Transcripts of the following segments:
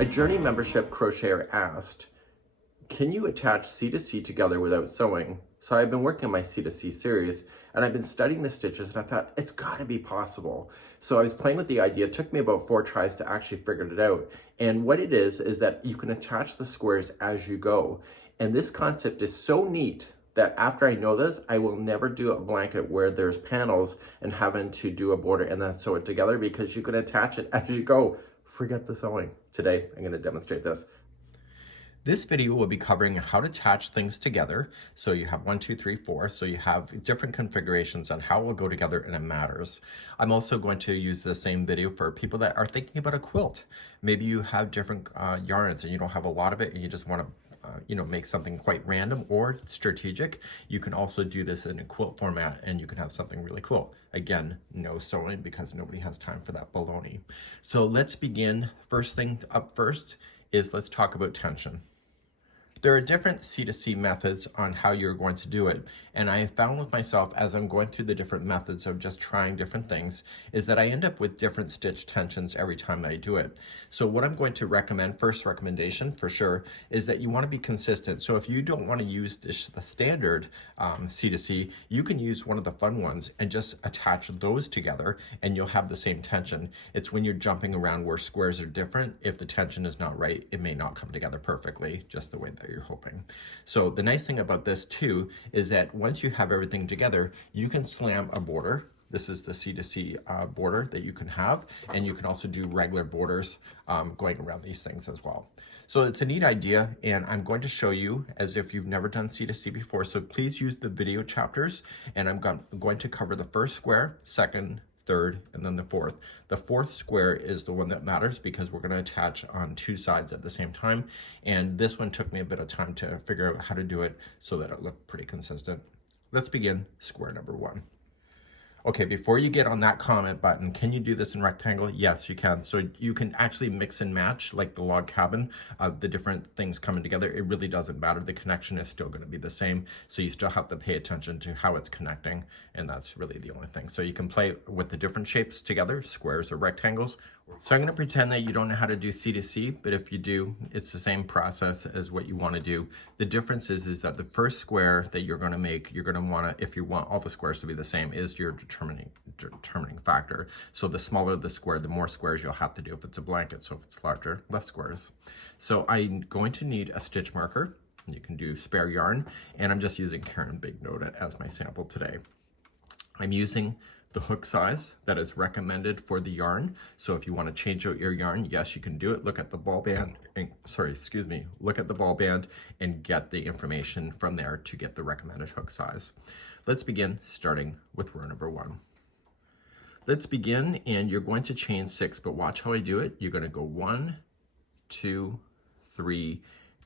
A Journey membership crocheter asked, can you attach C2C together without sewing? So I've been working on my C2C series and I've been studying the stitches and I thought it's gotta be possible. So I was playing with the idea. It took me about 4 tries to actually figure it out. And what it is that you can attach the squares as you go. And this concept is so neat that after I know this, I will never do a blanket where there's panels and having to do a border and then sew it together, because you can attach it as you go. Forget the sewing. Today, I'm gonna demonstrate this. This video will be covering how to attach things together. So you have 1, 2, 3, 4. So you have different configurations on how it will go together, and it matters. I'm also going to use the same video for people that are thinking about a quilt. Maybe you have different yarns and you don't have a lot of it and you just want to make something quite random or strategic. You can also do this in a quilt format and you can have something really cool. Again, no sewing because nobody has time for that baloney. So let's begin. First thing up first is let's talk about tension. There are different C2C methods on how you're going to do it. And I have found with myself, as I'm going through the different methods of just trying different things, is that I end up with different stitch tensions every time I do it. So what I'm going to recommend, first recommendation for sure, is that you want to be consistent. So if you don't want to use the standard C2C, you can use one of the fun ones and just attach those together and you'll have the same tension. It's when you're jumping around where squares are different. If the tension is not right, it may not come together perfectly, just the way that you're hoping. So the nice thing about this too is that once you have everything together, you can slam a border. This is the C2C border that you can have, and you can also do regular borders going around these things as well. So it's a neat idea, and I'm going to show you as if you've never done C2C before. So please use the video chapters, and I'm going to cover the first square, second, third, and then the fourth. The fourth square is the one that matters because we're going to attach on 2 sides at the same time. And this one took me a bit of time to figure out how to do it so that it looked pretty consistent. Let's begin square number 1. Okay, before you get on that comment button, can you do this in rectangle? Yes, you can. So you can actually mix and match like the log cabin of the different things coming together. It really doesn't matter. The connection is still going to be the same. So you still have to pay attention to how it's connecting. And that's really the only thing. So you can play with the different shapes together, squares or rectangles. So I'm going to pretend that you don't know how to do C2C, but if you do, it's the same process as what you want to do. The difference is that the first square that you're going to make, you're going to want to, if you want all the squares to be the same, is your determining factor. So the smaller the square, the more squares you'll have to do if it's a blanket. So if it's larger, less squares. So I'm going to need a stitch marker. You can do spare yarn, and I'm just using Karen Big Note as my sample today. I'm using the hook size that is recommended for the yarn. So if you want to change out your yarn, yes, you can do it. Look at the ball band, look at the ball band and get the information from there to get the recommended hook size. Let's begin starting with row number 1. Let's begin, and you're going to chain 6, but watch how I do it. You're going to go 1, 2, 3,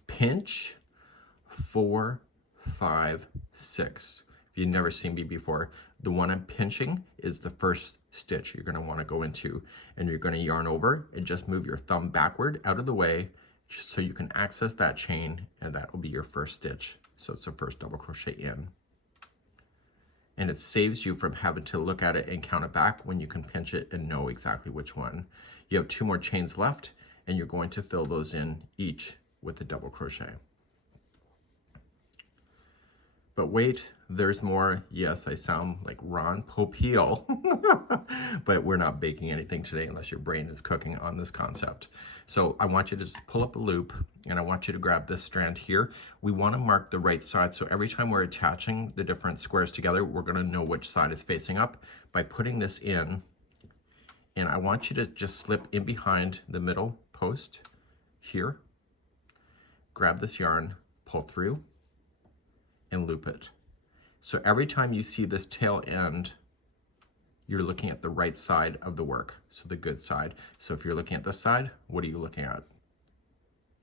pinch, 4, 5, 6. If you've never seen me before, the one I'm pinching is the first stitch you're going to want to go into, and you're going to yarn over and just move your thumb backward out of the way just so you can access that chain, and that will be your first stitch. So it's the first double crochet in. And it saves you from having to look at it and count it back when you can pinch it and know exactly which one. You have 2 more chains left, and you're going to fill those in each with a double crochet. But wait, there's more. Yes, I sound like Ron Popeil, but we're not baking anything today unless your brain is cooking on this concept. So I want you to just pull up a loop, and I want you to grab this strand here. We want to mark the right side. So every time we're attaching the different squares together, we're going to know which side is facing up by putting this in. And I want you to just slip in behind the middle post here, grab this yarn, pull through, and loop it. So every time you see this tail end, you're looking at the right side of the work, so the good side. So if you're looking at this side, what are you looking at?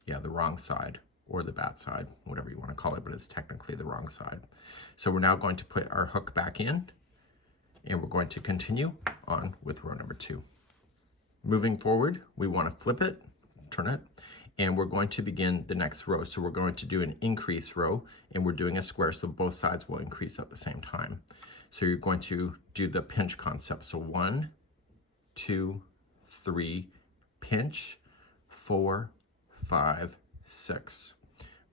Yeah, the wrong side, or the bad side, whatever you want to call it, but it's technically the wrong side. So we're now going to put our hook back in, and we're going to continue on with row number 2. Moving forward, we want to flip it, turn it, and we're going to begin the next row. So we're going to do an increase row, and we're doing a square, so both sides will increase at the same time. So you're going to do the pinch concept. So 1, 2, 3, pinch, 4, 5, 6.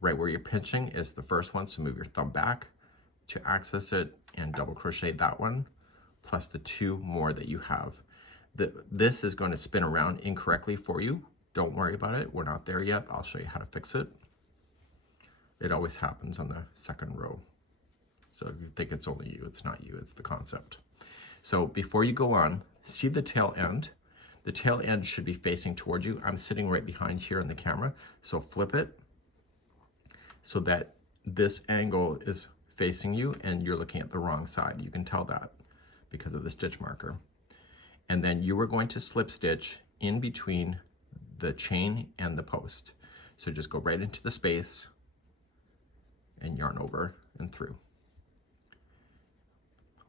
Right where you're pinching is the first one, so move your thumb back to access it and double crochet that one, plus the 2 more that you have. This is going to spin around incorrectly for you. Don't worry about it. We're not there yet. I'll show you how to fix it. It always happens on the second row. So if you think it's only you, it's not you, it's the concept. So before you go on, see the tail end. The tail end should be facing towards you. I'm sitting right behind here in the camera, so flip it so that this angle is facing you and you're looking at the wrong side. You can tell that because of the stitch marker. And then you are going to slip stitch in between the chain and the post. So just go right into the space and yarn over and through.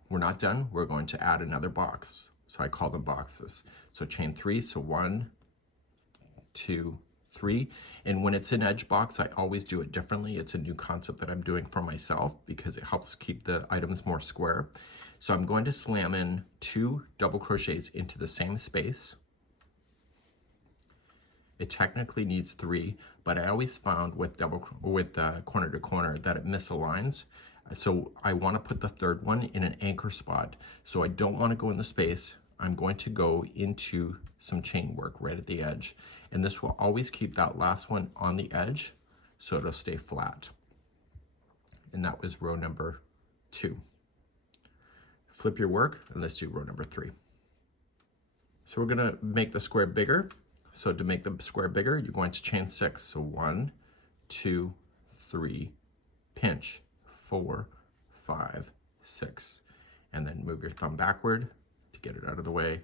We're not done. We're going to add another box. So I call them boxes. So chain 3, so 1, 2, 3. And when it's an edge box, I always do it differently. It's a new concept that I'm doing for myself because it helps keep the items more square. So I'm going to slam in 2 double crochets into the same space. It technically needs 3, but I always found with corner to corner that it misaligns. So I want to put the third one in an anchor spot. So I don't want to go in the space. I'm going to go into some chain work right at the edge. And this will always keep that last one on the edge so it'll stay flat. And that was row number 2. Flip your work and let's do row number 3. So we're going to make the square bigger. So to make the square bigger, you're going to chain 6. So 1, 2, 3, pinch, 4, 5, 6, and then move your thumb backward to get it out of the way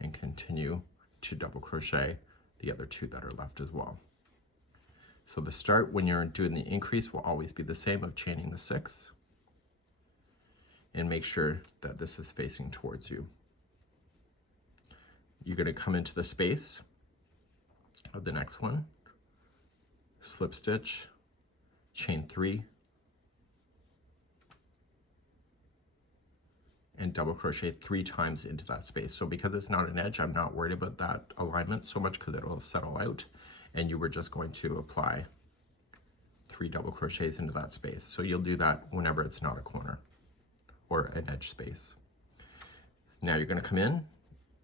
and continue to double crochet the other 2 that are left as well. So the start when you're doing the increase will always be the same of chaining the 6, and make sure that this is facing towards you. You're going to come into the space of the next one, slip stitch, chain 3, and double crochet 3 times into that space. So because it's not an edge, I'm not worried about that alignment so much because it'll settle out, and you were just going to apply 3 double crochets into that space. So you'll do that whenever it's not a corner or an edge space. Now you're going to come in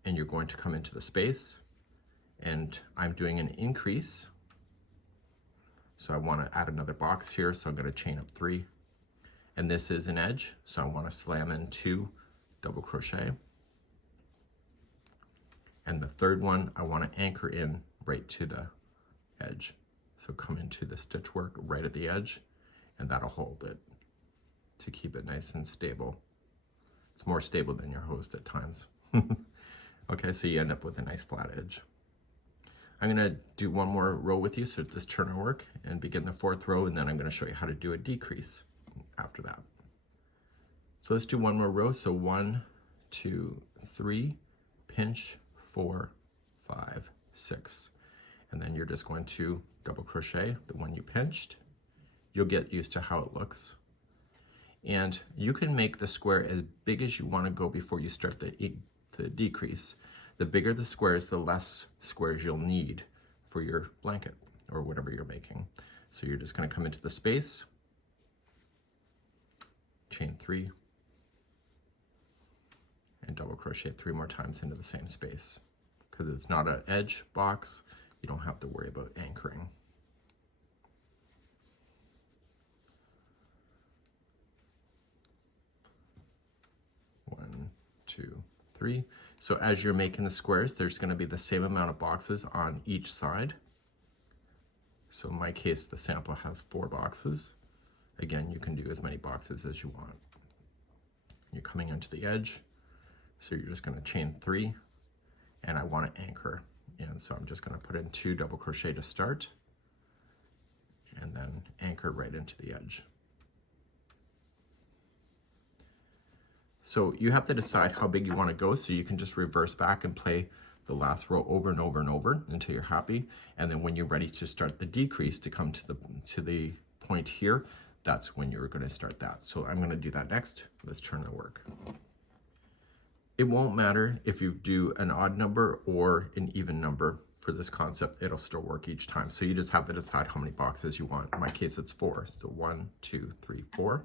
and you're going to come into the space, and I'm doing an increase. So I want to add another box here, so I'm going to chain up 3. And this is an edge, so I want to slam in 2 double crochet. And the third one, I want to anchor in right to the edge. So come into the stitch work right at the edge, and that'll hold it to keep it nice and stable. It's more stable than your host at times. Okay, so you end up with a nice flat edge. I'm going to do one more row with you, so just turn our work and begin the 4th row, and then I'm going to show you how to do a decrease after that. So let's do one more row. So 1, 2, 3, pinch, 4, 5, 6. And then you're just going to double crochet the one you pinched. You'll get used to how it looks. And you can make the square as big as you want to go before you start the decrease. The bigger the squares, the less squares you'll need for your blanket or whatever you're making. So you're just going to come into the space, chain 3, and double crochet 3 more times into the same space. Because it's not an edge box, you don't have to worry about anchoring. One, 2, 3. So as you're making the squares, there's going to be the same amount of boxes on each side. So in my case, the sample has 4 boxes. Again, you can do as many boxes as you want. You're coming into the edge, so you're just going to chain 3, and I want to anchor. And so I'm just going to put in 2 double crochet to start, and then anchor right into the edge. So you have to decide how big you want to go, so you can just reverse back and play the last row over and over and over until you're happy. And then when you're ready to start the decrease to come to the point here, that's when you're going to start that. So I'm going to do that next. Let's turn the work. It won't matter if you do an odd number or an even number for this concept, it'll still work each time. So you just have to decide how many boxes you want. In my case, it's 4. So 1, 2, 3, 4.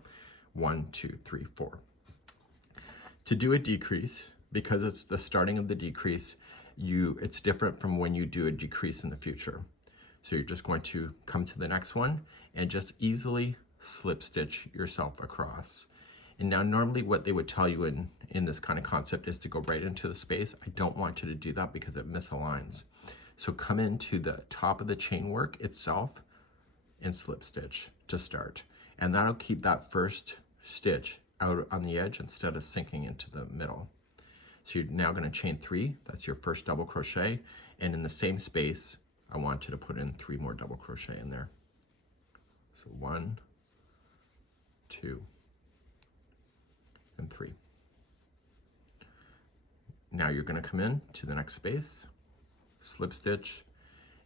1, 2, 3, 4. To do a decrease, because it's the starting of the decrease, it's different from when you do a decrease in the future. So you're just going to come to the next one and just easily slip stitch yourself across. And now normally what they would tell you in this kind of concept is to go right into the space. I don't want you to do that because it misaligns. So come into the top of the chain work itself and slip stitch to start. And that'll keep that first stitch out on the edge instead of sinking into the middle. So you're now going to chain 3. That's your first double crochet. And in the same space, I want you to put in 3 more double crochet in there. So 1, 2, and 3. Now you're going to come in to the next space, slip stitch,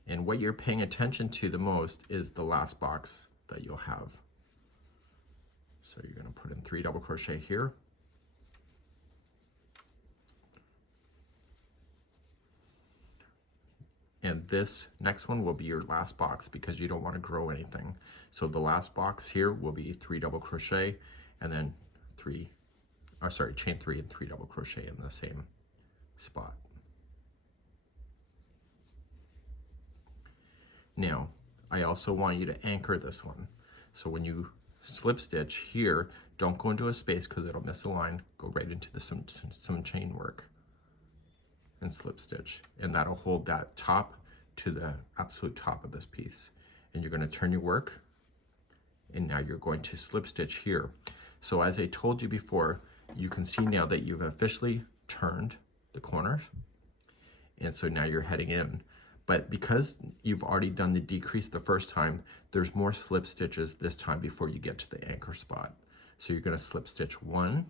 and what you're paying attention to the most is the last box that you'll have. So you're going to put in 3 double crochet here. And this next one will be your last box because you don't want to grow anything. So the last box here will be 3 double crochet and then chain 3 and 3 double crochet in the same spot. Now, I also want you to anchor this one. So when you slip stitch here, don't go into a space because it'll misalign. Go right into some chain work and slip stitch, and that'll hold that top to the absolute top of this piece. And you're going to turn your work, and now you're going to slip stitch here. So as I told you before, you can see now that you've officially turned the corner, and so now you're heading in. But because you've already done the decrease the first time, there's more slip stitches this time before you get to the anchor spot. So you're going to slip stitch 1,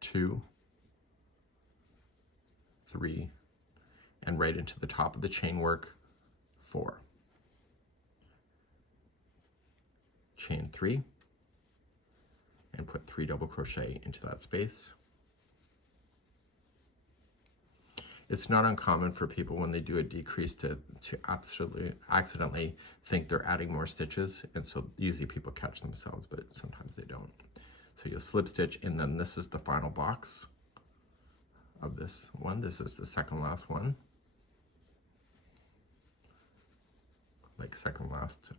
2, 3, and right into the top of the chain work, 4. Chain 3, and put 3 double crochet into that space. It's not uncommon for people when they do a decrease to absolutely accidentally think they're adding more stitches, and so usually people catch themselves, but sometimes they don't. So you'll slip stitch, and then this is the final box of this one. This is the second last one, like second last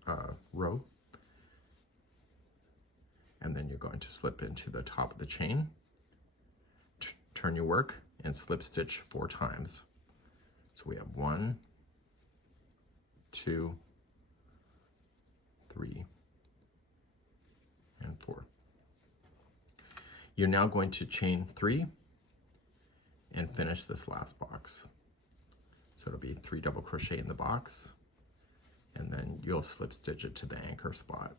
row, and then you're going to slip into the top of the chain, turn your work, and slip stitch 4 times. So we have 1, 2, 3, and 4. You're now going to chain 3 and finish this last box. So it'll be 3 double crochet in the box, and then you'll slip stitch it to the anchor spot.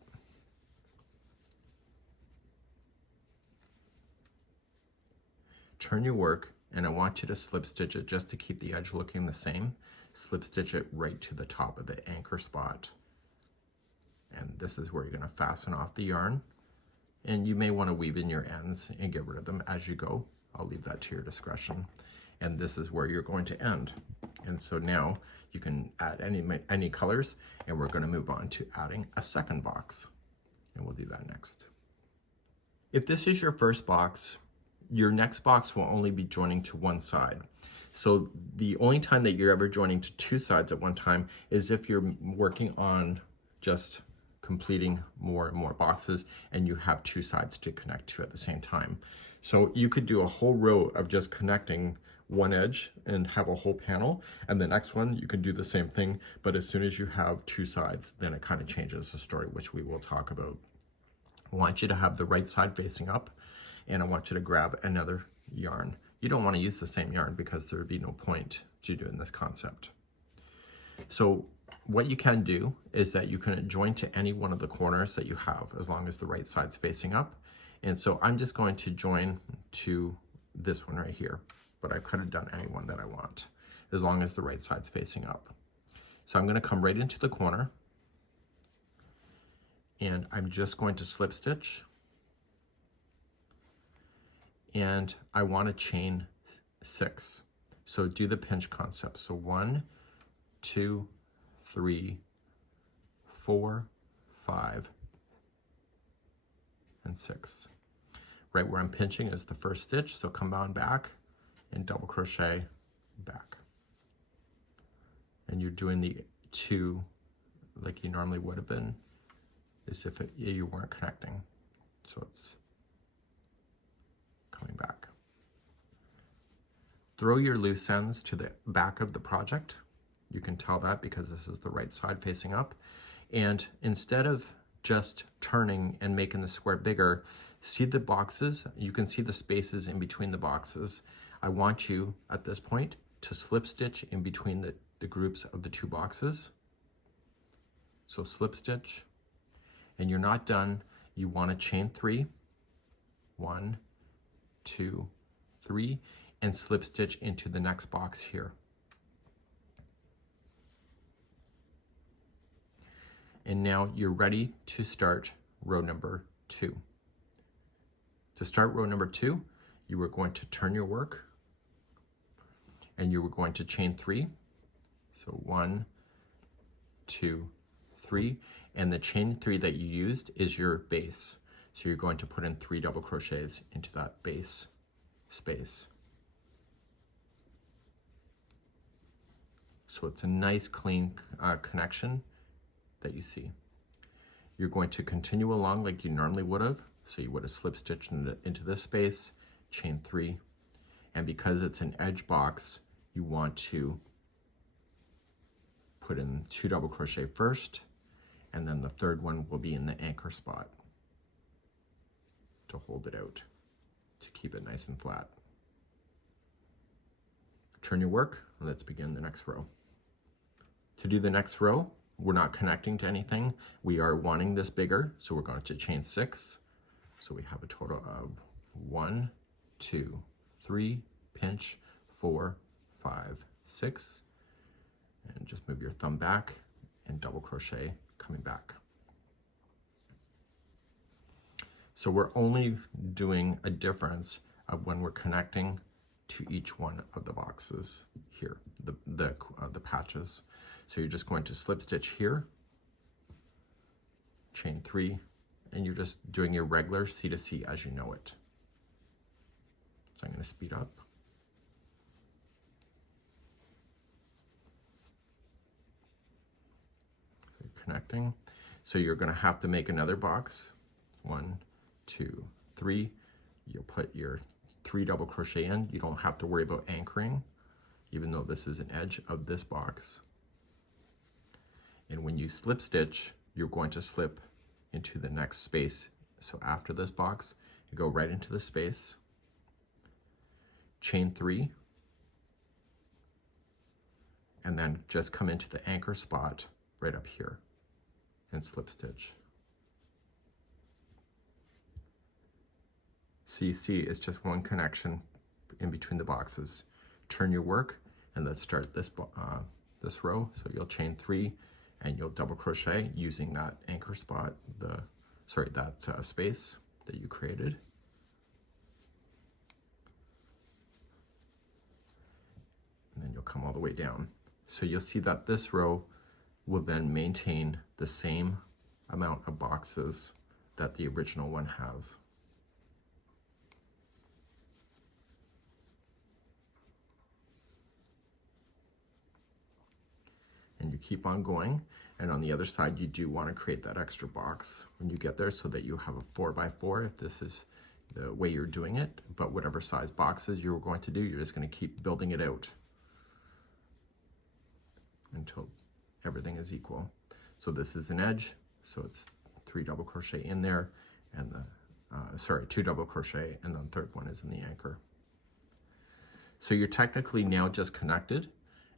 Turn your work, and I want you to slip stitch it just to keep the edge looking the same. Slip stitch it right to the top of the anchor spot. And this is where you're going to fasten off the yarn. And you may want to weave in your ends and get rid of them as you go. I'll leave that to your discretion. And this is where you're going to end. And so now you can add any colors, and we're going to move on to adding a second box. And we'll do that next. If this is your first box, your next box will only be joining to one side. So the only time that you're ever joining to 2 sides at one time is if you're working on just completing more and more boxes and you have 2 sides to connect to at the same time. So you could do a whole row of just connecting one edge and have a whole panel, and the next one you can do the same thing, but as soon as you have 2 sides, then it kind of changes the story, which we will talk about. I want you to have the right side facing up, and I want you to grab another yarn. You don't want to use the same yarn because there would be no point to doing this concept. So what you can do is that you can join to any one of the corners that you have as long as the right side's facing up. And so I'm just going to join to this one right here, but I could have done any one that I want as long as the right side's facing up. So I'm going to come right into the corner, and I'm just going to slip stitch. and I want to chain 6. So do the pinch concept. So 1, 2, 3, 4, 5, and 6. Right where I'm pinching is the first stitch, so come on back and double crochet back. And you're doing the 2 like you normally would have been, as if you weren't connecting. So it's coming back. Throw your loose ends to the back of the project. You can tell that because this is the right side facing up. And instead of just turning and making the square bigger, see the boxes. You can see the spaces in between the boxes. I want you at this point to slip stitch in between the groups of the 2 boxes. So slip stitch, and you're not done. You want to chain 3, 1, 2, 3, and slip stitch into the next box here. And now you're ready to start row number 2. To start row number 2, you are going to turn your work, and you are going to chain 3. So 1, 2, 3, and the chain 3 that you used is your base. So you're going to put in 3 double crochets into that base space. So it's a nice clean connection that you see. You're going to continue along like you normally would have. So you would have slip stitched into this space, chain 3, and because it's an edge box, you want to put in 2 double crochet first, and then the third one will be in the anchor spot to hold it out, to keep it nice and flat. Turn your work, and let's begin the next row. To do the next row, we're not connecting to anything. We are wanting this bigger, so we're going to chain 6. So we have a total of 1, 2, 3, pinch, 4, 5, 6, and just move your thumb back and double crochet coming back. So we're only doing a difference of when we're connecting to each one of the boxes here, the patches. So you're just going to slip stitch here, chain 3, and you're just doing your regular C2C as you know it. So I'm going to speed up. So you're connecting. So you're going to have to make another box. 1, 2, 3. You'll put your 3 double crochet in. You don't have to worry about anchoring, even though this is an edge of this box. And when you slip stitch, you're going to slip into the next space. So after this box, you go right into the space, chain 3, and then just come into the anchor spot right up here and slip stitch. So you see it's just one connection in between the boxes. Turn your work, and let's start this row. So you'll chain 3 and you'll double crochet using that anchor spot, that space that you created. And then you'll come all the way down. So you'll see that this row will then maintain the same amount of boxes that the original one has. And you keep on going, and on the other side you do want to create that extra box when you get there so that you have a 4x4 if this is the way you're doing it. But whatever size boxes you're going to do, you're just going to keep building it out until everything is equal. So this is an edge, so it's 3 double crochet in there, and 2 double crochet, and then the third one is in the anchor. So you're technically now just connected,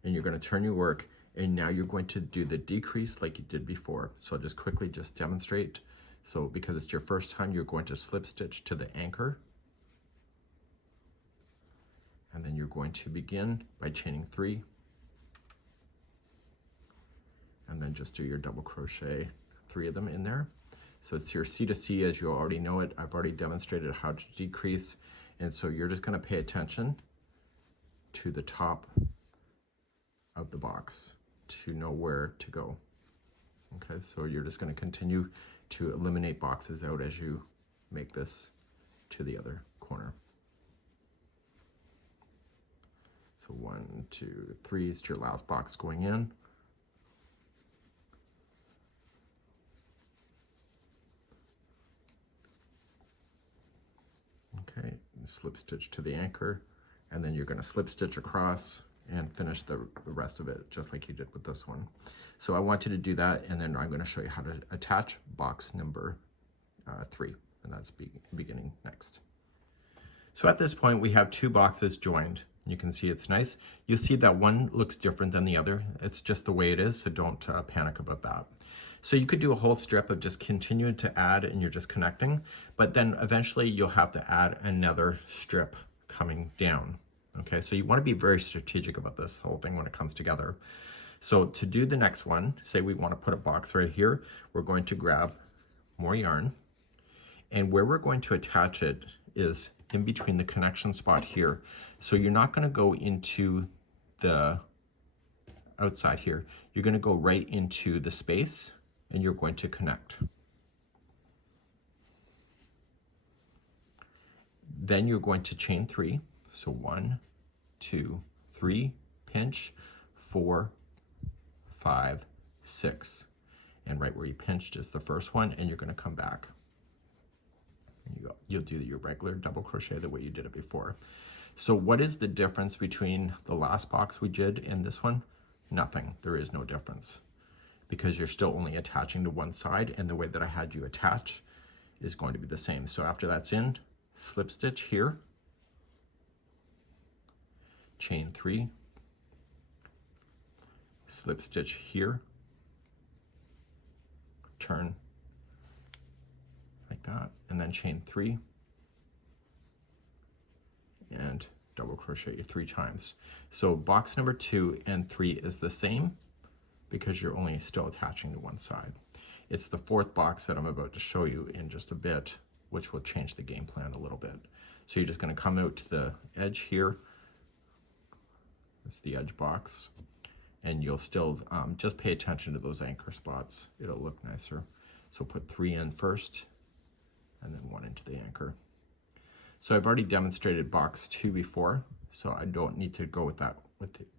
and you're going to turn your work. And now you're going to do the decrease like you did before. So I'll just quickly just demonstrate. So because it's your first time, you're going to slip stitch to the anchor. And then you're going to begin by chaining 3. And then just do your double crochet, 3 of them in there. So it's your C2C as you already know it. I've already demonstrated how to decrease. And so you're just going to pay attention to the top of the box to know where to go. Okay, so you're just going to continue to eliminate boxes out as you make this to the other corner. So 1, 2, 3 is your last box going in. Okay, slip stitch to the anchor, and then you're going to slip stitch across and finish the rest of it just like you did with this one. So I want you to do that, and then I'm going to show you how to attach box number 3, and that's beginning next. So at this point we have 2 boxes joined. You can see it's nice. You'll see that one looks different than the other. It's just the way it is, so don't panic about that. So you could do a whole strip of just continuing to add and you're just connecting, but then eventually you'll have to add another strip coming down. Okay, so you want to be very strategic about this whole thing when it comes together. So to do the next one, say we want to put a box right here, we're going to grab more yarn, and where we're going to attach it is in between the connection spot here. So you're not going to go into the outside here. You're going to go right into the space and you're going to connect. Then you're going to chain 3. So 1, 2, 3, pinch, 4, 5, 6. And right where you pinched is the first one, and you're going to come back. You'll do your regular double crochet the way you did it before. So what is the difference between the last box we did and this one? Nothing. There is no difference, because you're still only attaching to one side, and the way that I had you attach is going to be the same. So after that's in, slip stitch here, chain 3, slip stitch here, turn like that, and then chain 3 and double crochet you 3 times. So box number 2 and 3 is the same because you're only still attaching to one side. It's the 4th box that I'm about to show you in just a bit, which will change the game plan a little bit. So you're just going to come out to the edge here. It's the edge box, and you'll still just pay attention to those anchor spots. It'll look nicer. So put 3 in first, and then 1 into the anchor. So I've already demonstrated box 2 before, so I don't need to go with that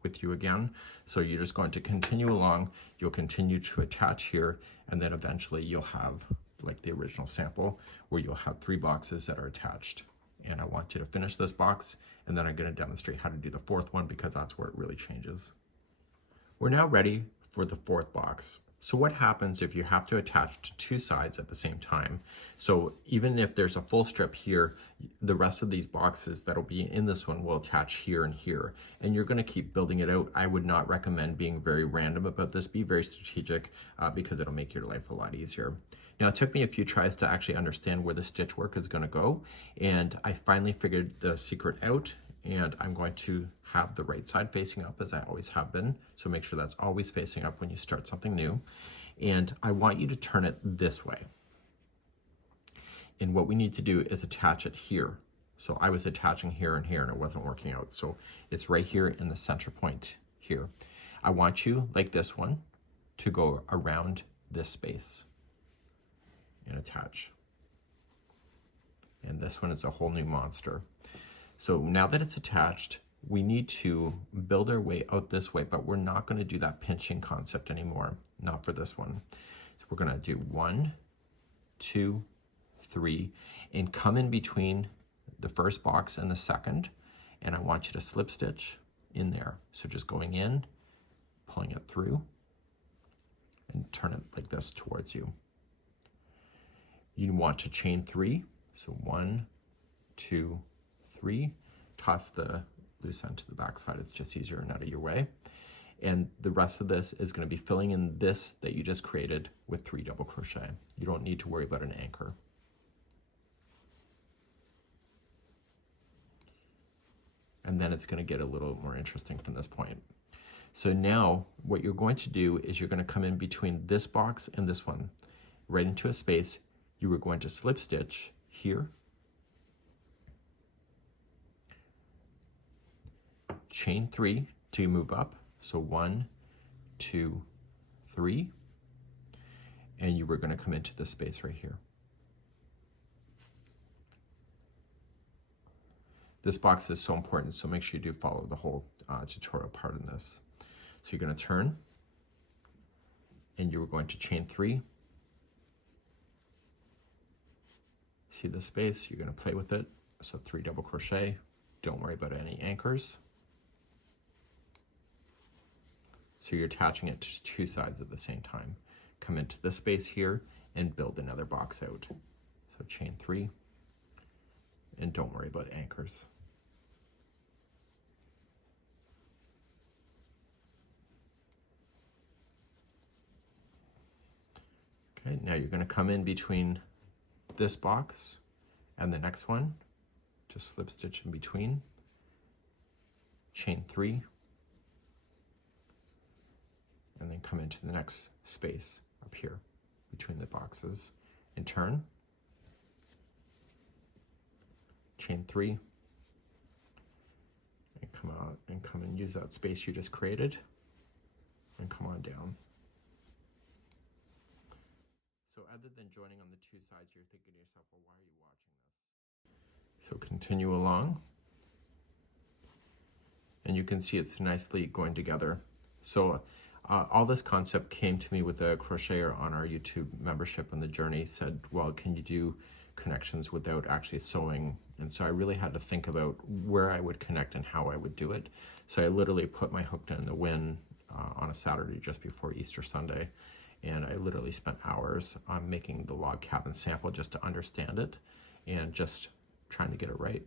with you again. So you're just going to continue along. You'll continue to attach here, and then eventually you'll have like the original sample where you'll have 3 boxes that are attached. And I want you to finish this box, and then I'm going to demonstrate how to do the 4th one, because that's where it really changes. We're now ready for the 4th box. So what happens if you have to attach to 2 sides at the same time? So even if there's a full strip here, the rest of these boxes that'll be in this one will attach here and here, and you're going to keep building it out. I would not recommend being very random about this. Be very strategic, because it'll make your life a lot easier. Now, it took me a few tries to actually understand where the stitch work is going to go, and I finally figured the secret out, and I'm going to have the right side facing up as I always have been. So make sure that's always facing up when you start something new. And I want you to turn it this way. And what we need to do is attach it here. So I was attaching here and here, and it wasn't working out. So it's right here in the center point here. I want you, like this one, to go around this space and attach. And this one is a whole new monster. So now that it's attached, we need to build our way out this way, but we're not going to do that pinching concept anymore, not for this one. So we're going to do 1, 2, 3, and come in between the first box and the second, and I want you to slip stitch in there. So just going in, pulling it through, and turn it like this towards you. You want to chain 3, so 1, 2, 3, toss the loose end to the back side. It's just easier and out of your way. And the rest of this is going to be filling in this that you just created with 3 double crochet. You don't need to worry about an anchor. And then it's going to get a little more interesting from this point. So now what you're going to do is you're going to come in between this box and this one, right into a space. You were going to slip stitch here, chain 3 to move up. So 1, 2, 3, and you were going to come into this space right here. This box is so important, so make sure you do follow the whole tutorial part in this. So you're going to turn, and you were going to chain 3. See the space, you're going to play with it. So 3 double crochet. Don't worry about any anchors. So you're attaching it to 2 sides at the same time. Come into this space here and build another box out. So chain 3, and don't worry about anchors. Okay, now you're going to come in between this box and the next one, just slip stitch in between, chain 3, and then come into the next space up here between the boxes and turn, chain 3, and come out and come and use that space you just created and come on down. So other than joining on the 2 sides, you're thinking to yourself, well, why are you watching this? So continue along, and you can see it's nicely going together. So all this concept came to me with a crocheter on our YouTube membership, and the journey said, well, can you do connections without actually sewing? And so I really had to think about where I would connect and how I would do it. So I literally put my hook down in the wind on a Saturday just before Easter Sunday. And I literally spent hours on making the log cabin sample just to understand it and just trying to get it right.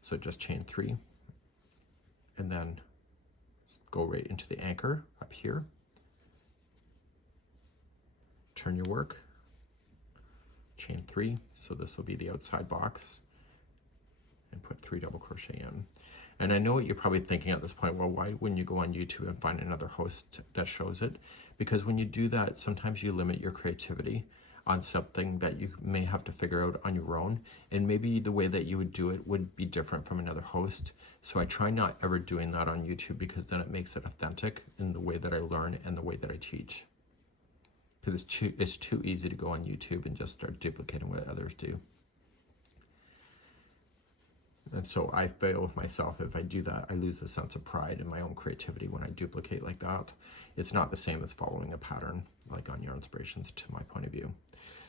So just chain 3 and then go right into the anchor up here. Turn your work, chain 3, so this will be the outside box, and put 3 double crochet in. And I know what you're probably thinking at this point, well, why wouldn't you go on YouTube and find another host that shows it? Because when you do that, sometimes you limit your creativity on something that you may have to figure out on your own. And maybe the way that you would do it would be different from another host. So I try not ever doing that on YouTube, because then it makes it authentic in the way that I learn and the way that I teach. Because it's too easy to go on YouTube and just start duplicating what others do. And so I fail with myself if I do that. I lose a sense of pride in my own creativity when I duplicate like that. It's not the same as following a pattern like on Yarn Inspirations, to my point of view.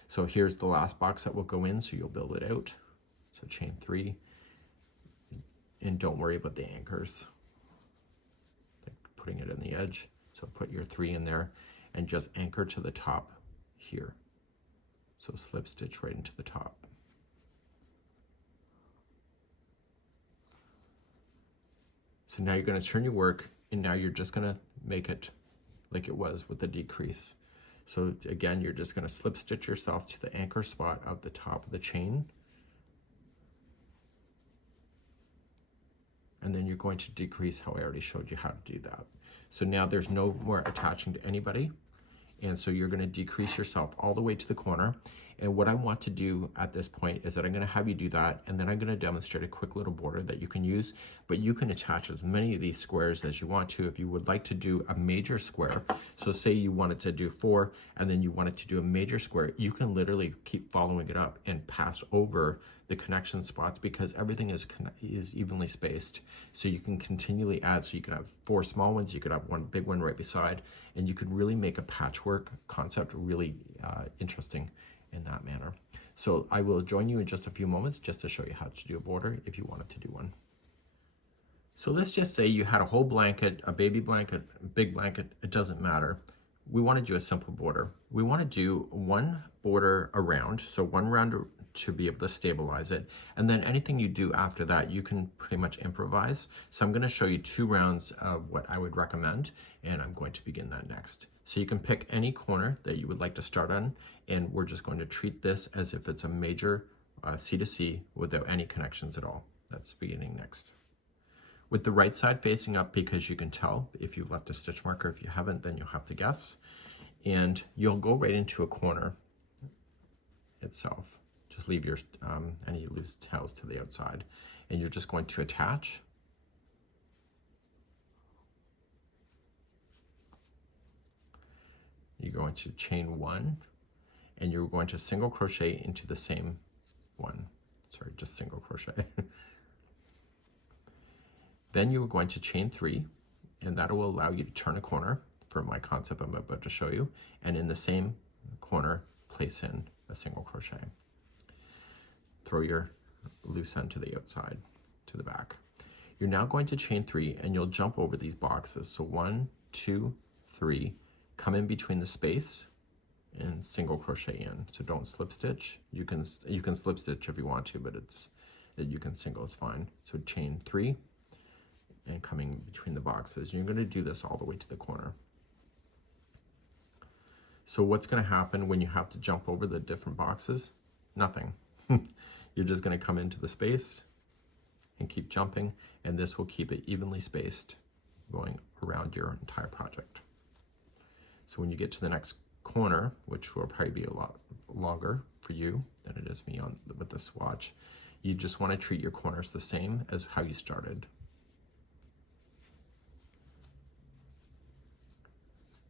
So here's the last box that will go in, so you'll build it out. So chain 3, and don't worry about the anchors, like putting it in the edge. So put your 3 in there and just anchor to the top here. So slip stitch right into the top. So now you're going to turn your work, and now you're just going to make it like it was with the decrease. So again, you're just going to slip stitch yourself to the anchor spot at the top of the chain. And then you're going to decrease how I already showed you how to do that. So now there's no more attaching to anybody. And so you're going to decrease yourself all the way to the corner. And what I want to do at this point is that I'm going to have you do that, and then I'm going to demonstrate a quick little border that you can use, but you can attach as many of these squares as you want to. If you would like to do a major square, so say you wanted to do 4 and then you wanted to do a major square, you can literally keep following it up and pass over the connection spots, because everything is evenly spaced. So you can continually add, so you can have 4 small ones, you could have 1 big one right beside, and you could really make a patchwork concept really interesting in that manner. So I will join you in just a few moments just to show you how to do a border if you wanted to do one. So let's just say you had a whole blanket, a baby blanket, a big blanket, it doesn't matter. We want to do a simple border. We want to do 1 border around, so 1 round to be able to stabilize it, and then anything you do after that you can pretty much improvise. So I'm going to show you 2 rounds of what I would recommend, and I'm going to begin that next. So you can pick any corner that you would like to start on, and we're just going to treat this as if it's a major C2C without any connections at all. That's beginning next. With the right side facing up, because you can tell if you left a stitch marker. If you haven't, then you'll have to guess. And you'll go right into a corner itself. Just leave your any loose tails to the outside. And you're just going to attach you're going to chain 1, and you're going to single crochet into the same one. Sorry, just single crochet. Then you are going to chain 3, and that will allow you to turn a corner for my concept I'm about to show you, and in the same corner place in a single crochet. Throw your loose end to the outside, to the back. You're now going to chain 3, and you'll jump over these boxes. So 1, 2, 3, come in between the space and single crochet in. So don't slip stitch. You can slip stitch if you want to, but you can single is fine. So chain 3 and coming between the boxes. You're going to do this all the way to the corner. So what's going to happen when you have to jump over the different boxes? Nothing. You're just going to come into the space and keep jumping, and this will keep it evenly spaced going around your entire project. So when you get to the next corner, which will probably be a lot longer for you than it is me with the swatch, you just want to treat your corners the same as how you started.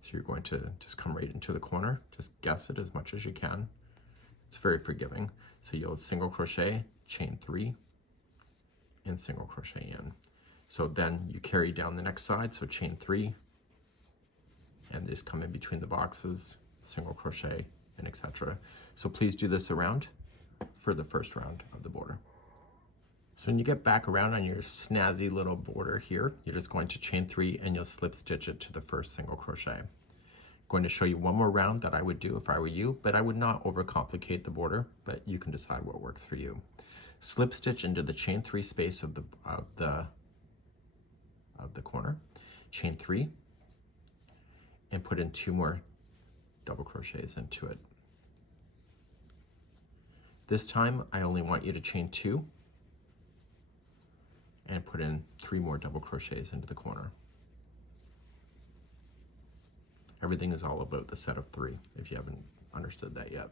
So you're going to just come right into the corner, just guess it as much as you can. It's very forgiving. So you'll single crochet, chain 3, and single crochet in. So then you carry down the next side, so chain 3, and just come in between the boxes, single crochet, and etc. So please do this around for the first round of the border. So when you get back around on your snazzy little border here, you're just going to chain 3 and you'll slip stitch it to the first single crochet. I'm going to show you one more round that I would do if I were you, but I would not overcomplicate the border, but you can decide what works for you. Slip stitch into the chain 3 space of the corner, chain 3, and put in 2 more double crochets into it. This time I only want you to chain 2 and put in 3 more double crochets into the corner. Everything is all about the set of 3, if you haven't understood that yet.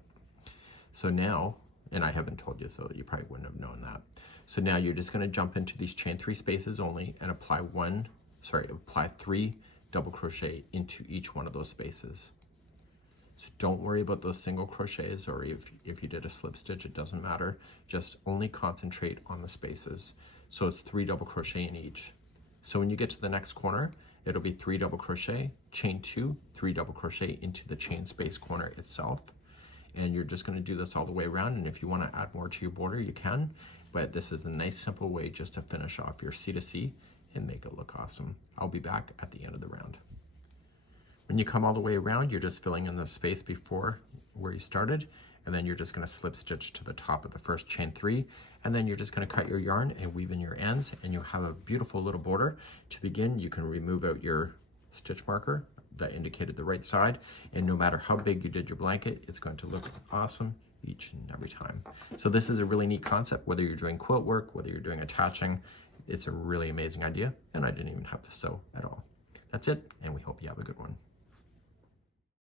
So now, and I haven't told you, so you probably wouldn't have known that. So now you're just going to jump into these chain 3 spaces only and apply 3 double crochet into each one of those spaces. So don't worry about those single crochets, or if you did a slip stitch, it doesn't matter. Just only concentrate on the spaces. So it's 3 double crochet in each. So when you get to the next corner, it'll be 3 double crochet, chain 2, 3 double crochet into the chain space corner itself. And you're just going to do this all the way around, and if you want to add more to your border, you can, but this is a nice simple way just to finish off your C2C and make it look awesome. I'll be back at the end of the round. When you come all the way around, you're just filling in the space before where you started, and then you're just going to slip stitch to the top of the first chain 3, and then you're just going to cut your yarn and weave in your ends, and you'll have a beautiful little border. To begin, you can remove out your stitch marker that indicated the right side, and no matter how big you did your blanket, it's going to look awesome each and every time. So this is a really neat concept, whether you're doing quilt work, whether you're doing attaching. It's a really amazing idea, and I didn't even have to sew at all. That's it, and we hope you have a good one.